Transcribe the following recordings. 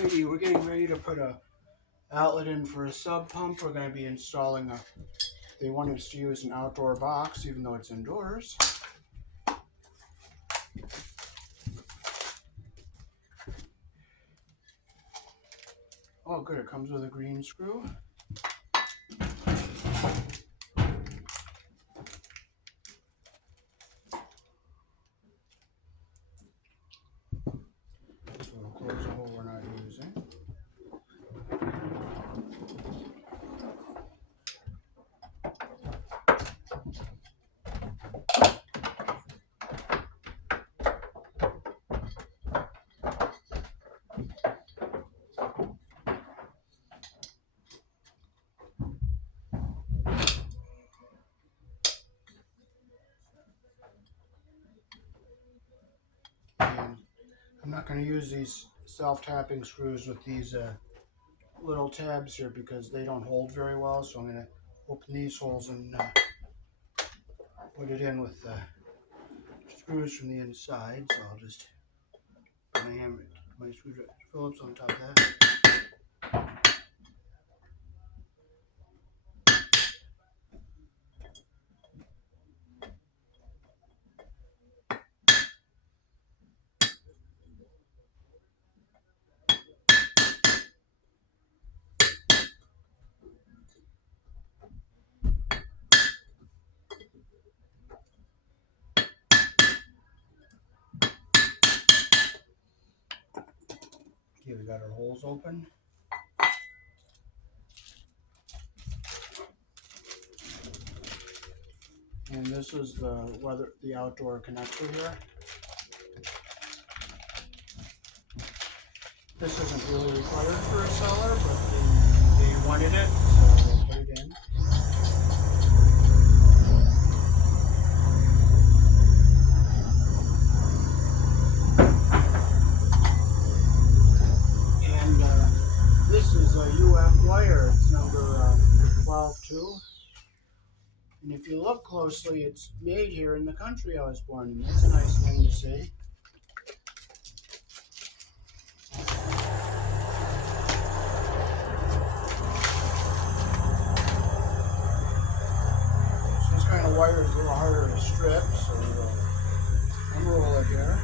Alrighty, we're getting ready to put a outlet in for a sub pump. We're going to be installing a. They want us to use an outdoor box, even though it's indoors. Oh, good! It comes with a green screw. So we'll close the hole we're not using. And I'm not going to use these self-tapping screws with these little tabs here because they don't hold very well. So I'm going to open these holes and put it in with screws from the inside. So I'll just put my hammer, my screwdriver Phillips on top of that. Okay, we got our holes open. And this is the outdoor connector here. This isn't really required for a cellar, but they wanted it, so we'll put it in. And this is a UF wire. It's number 12-2. And if you look closely, it's made here in the country I was born in. That's a nice thing to see. So this kind of wire is a little harder to strip, so we'll unroll it here.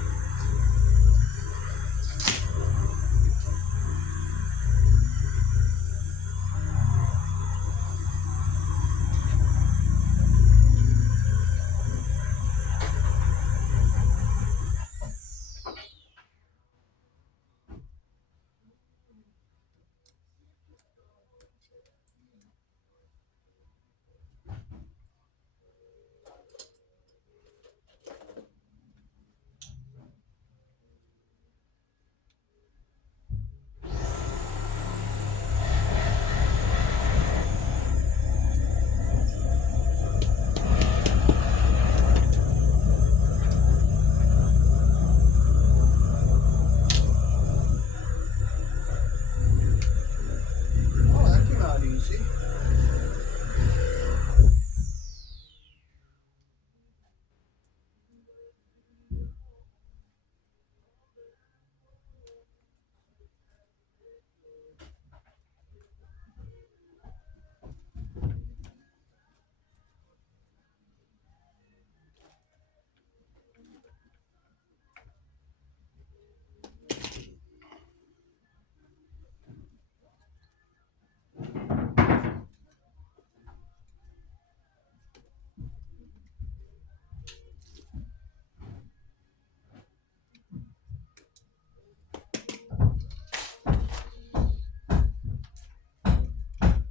Oh, that came out easy.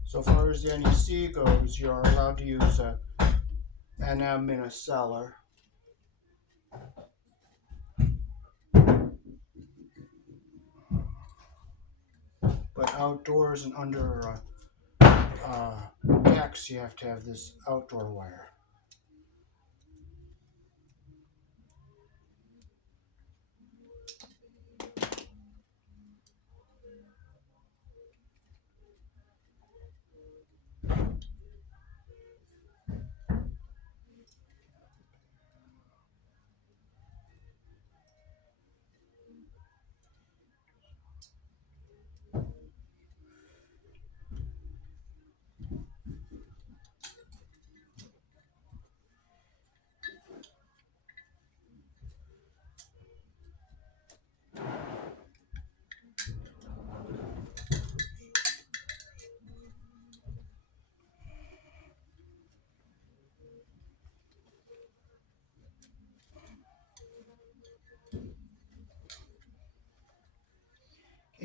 So far as the NEC goes, you're allowed to use a NM in a cellar. But outdoors and under decks, you have to have this outdoor wire.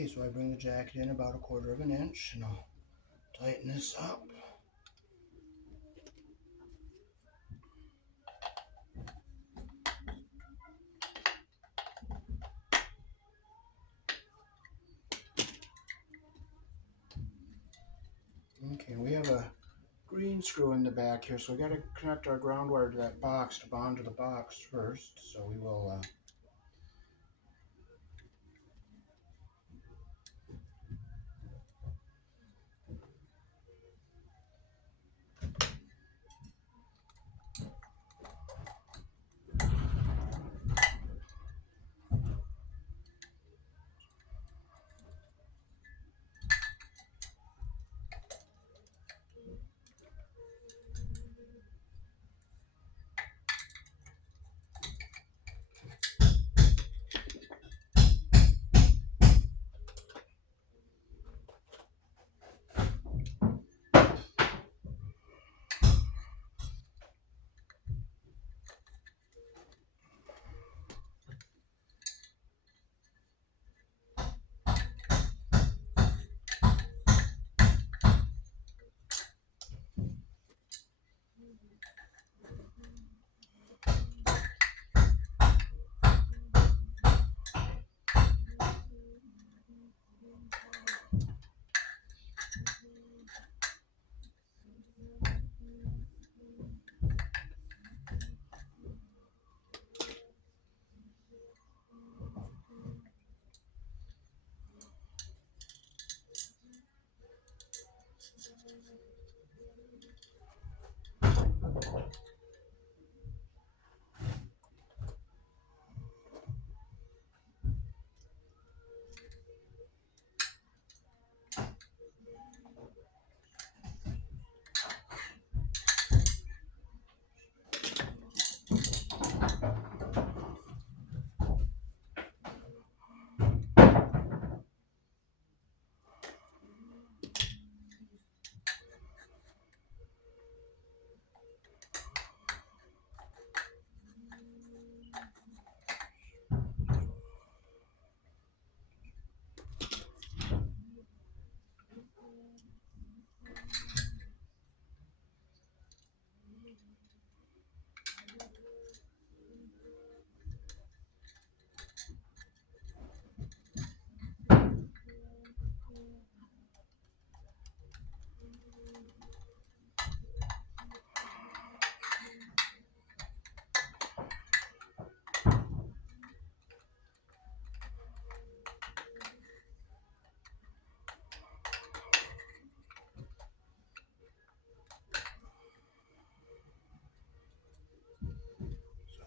Okay, so I bring the jacket in about 1/4 of an inch, and I'll tighten this up. Okay, we have a green screw in the back here, so we got to connect our ground wire to that box to bond to the box first. So we will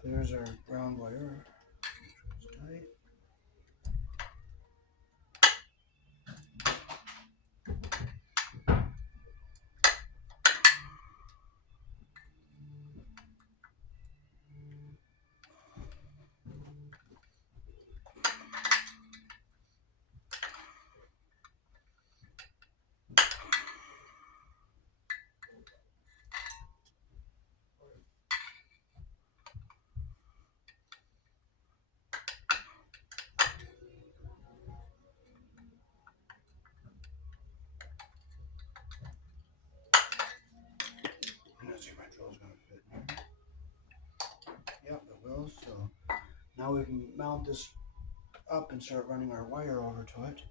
there's our ground wire. It's tight. Let's see if my drill's going to fit in here. Yep, it will. So now we can mount this up and start running our wire over to it.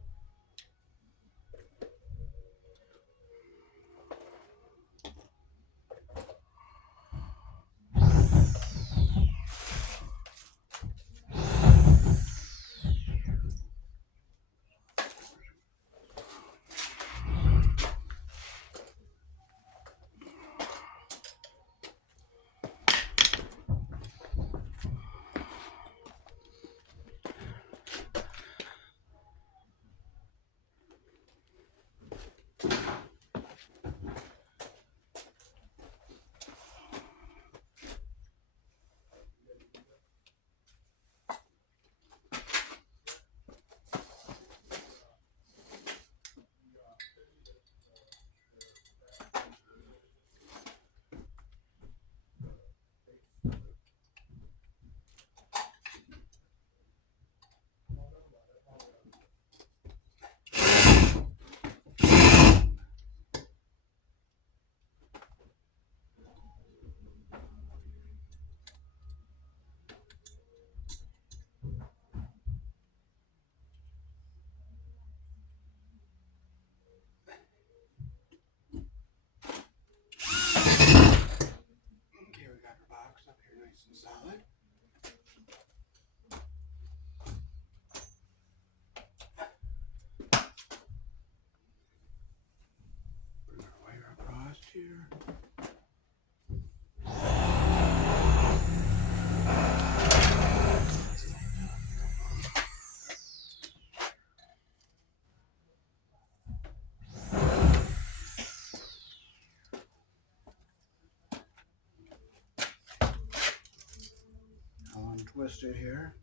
twist it here.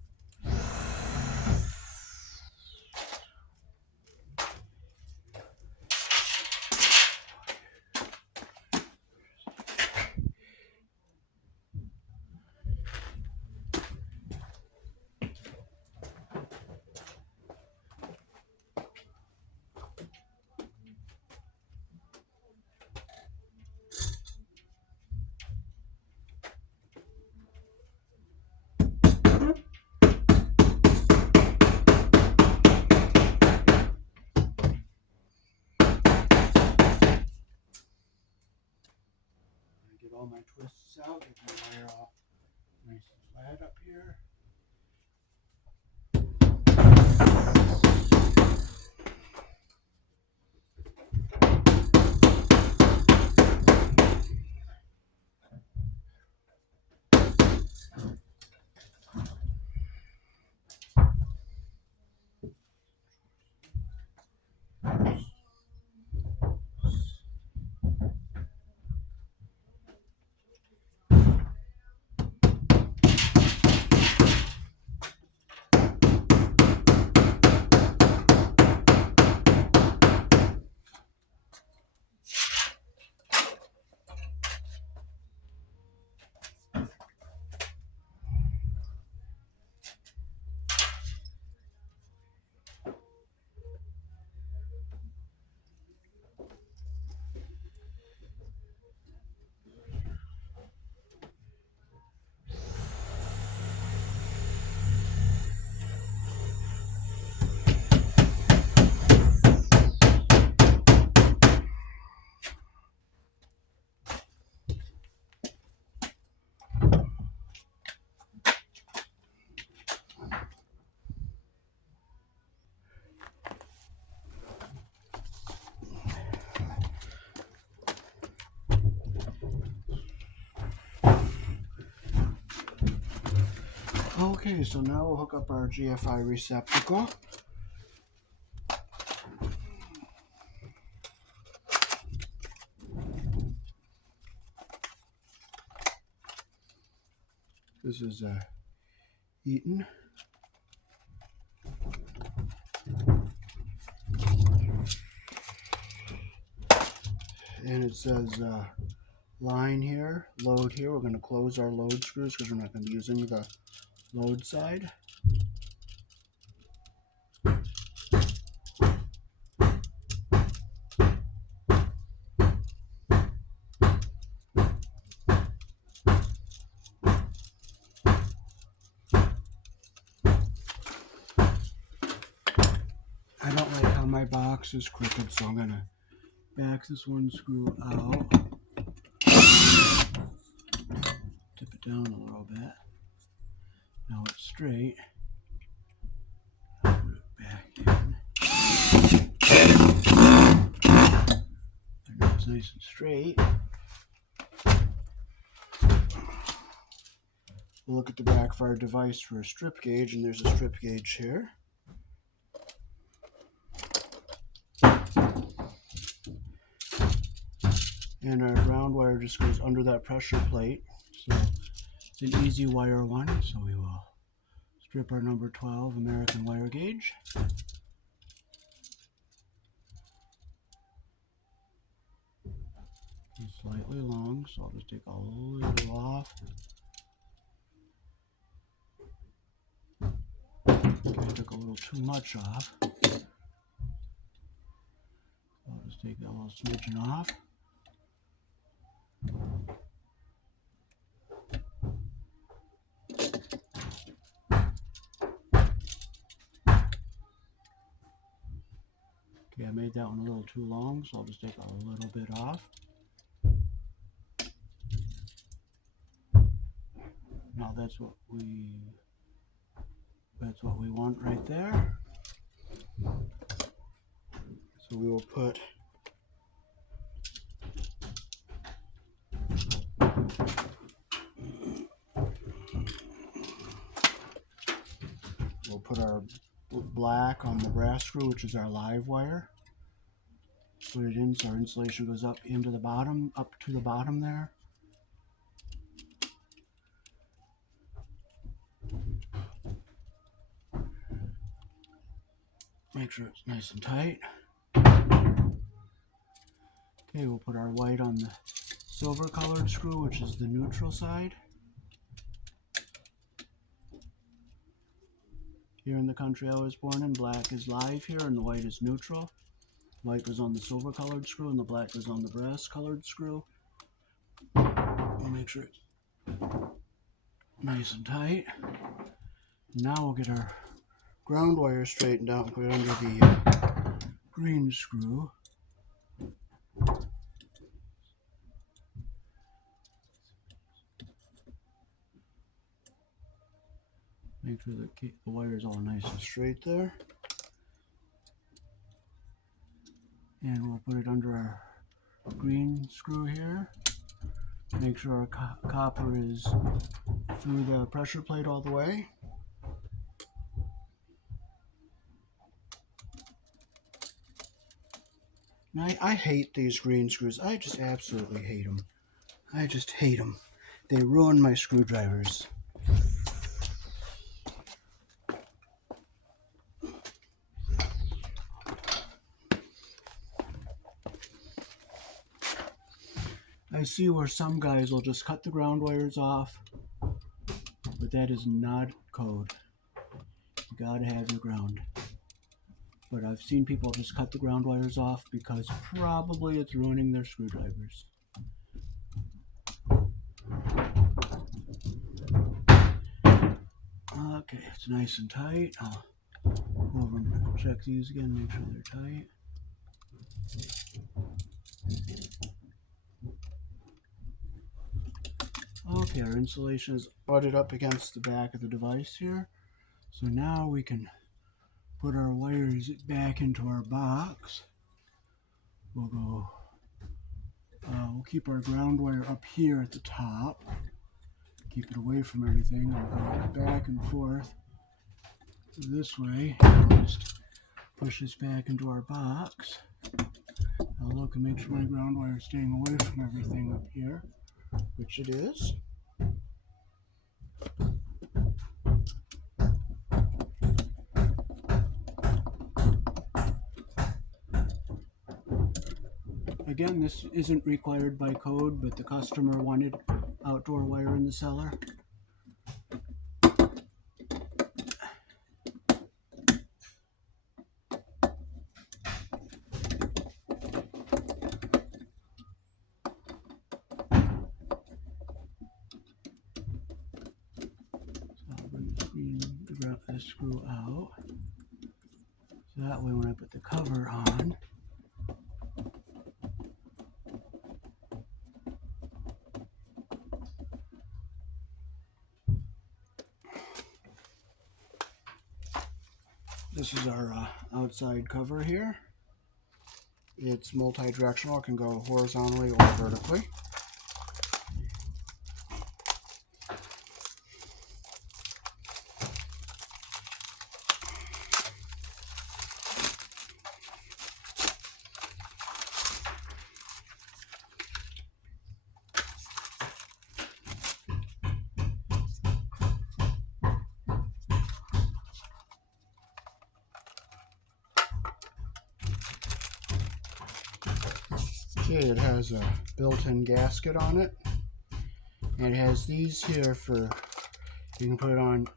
Get all my twists out, get my wire all nice and flat up here. Okay, so now we'll hook up our GFI receptacle. This is Eaton. And it says line here, load here. We're going to close our load screws because we're not going to be using the load side. I don't like how my box is crooked, so I'm going to back this one screw out. Tip it down a little bit. Now it's straight. Put it back in. And now it's nice and straight. We'll look at the back of our device for a strip gauge, and there's a strip gauge here. And our ground wire just goes under that pressure plate. So it's an easy wire one. So we will strip our number 12 American wire gauge. It's slightly long, so I'll just take a little off. Okay, I took a little too much off. I'll just take that little smidgen off. Okay, I made that one a little too long, so I'll just take a little bit off. Now that's what we want right there. So we will put our black on the brass screw, which is our live wire. Put it in so our insulation goes up into the bottom, up to the bottom there. Make sure it's nice and tight. Okay, we'll put our white on the silver colored screw, which is the neutral side. Here in the country I was born in, black is live here and the white is neutral. White goes on the silver colored screw and the black goes on the brass colored screw. We'll make sure it's nice and tight. Now we'll get our ground wire straightened out and put it under the green screw. Make sure that the wire is all nice and straight there. And we'll put it under our green screw here. Make sure our copper is through the pressure plate all the way. Now, I hate these green screws. I just absolutely hate them. I just hate them. They ruin my screwdrivers. I see where some guys will just cut the ground wires off, but that is not code. You gotta have your ground. But I've seen people just cut the ground wires off because probably it's ruining their screwdrivers. Okay, it's nice and tight. I'll go over and check these again, make sure they're tight. Okay, our insulation is butted up against the back of the device here. So now we can put our wires back into our box. We'll keep our ground wire up here at the top. Keep it away from everything. I'll go back and forth this way. I'll just push this back into our box. I'll look and make sure my ground wire is staying away from everything up here, which it is. Again, this isn't required by code, but the customer wanted outdoor wire in the cellar. The screw out, so that way when I put the cover on, this is our outside cover here. It's multi-directional, it can go horizontally or vertically. Okay, it has a built-in gasket on it, and it has these here for, you can put it on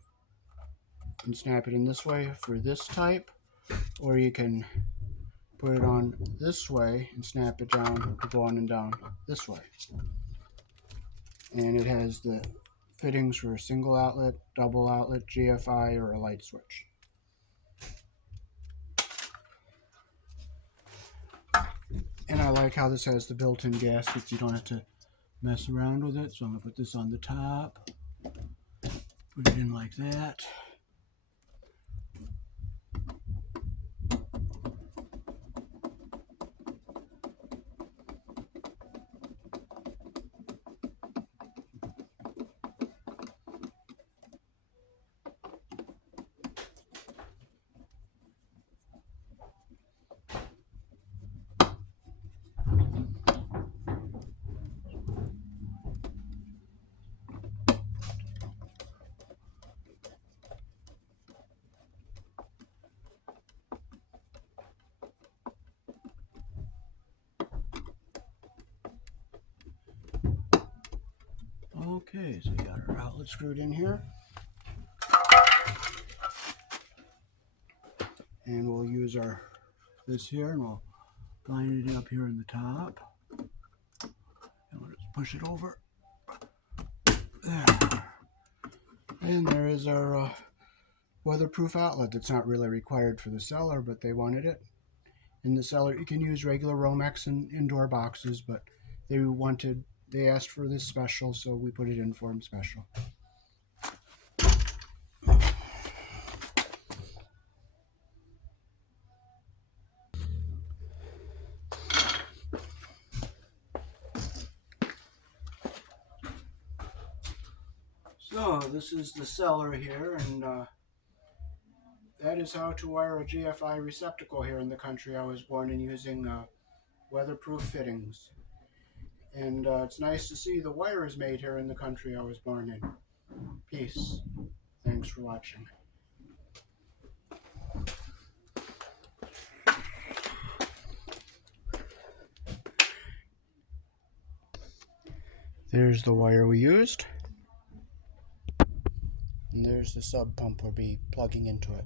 and snap it in this way for this type, or you can put it on this way and snap it down to go on and down this way. And it has the fittings for a single outlet, double outlet, GFI, or a light switch. And I like how this has the built-in gaskets. You don't have to mess around with it. So I'm going to put this on the top. Put it in like that. Okay, so we got our outlet screwed in here. And we'll use this here, and we'll line it up here in the top. And we'll just push it over. There. And there is our weatherproof outlet. That's not really required for the cellar, but they wanted it. In the cellar, you can use regular Romex and indoor boxes, but they asked for this special, so we put it in for them special. So this is the cellar here, and that is how to wire a GFI receptacle here in the country I was born in, using weatherproof fittings. And it's nice to see the wires made here in the country I was born in. Peace. Thanks for watching. There's the wire we used. And there's the sub pump we'll be plugging into it.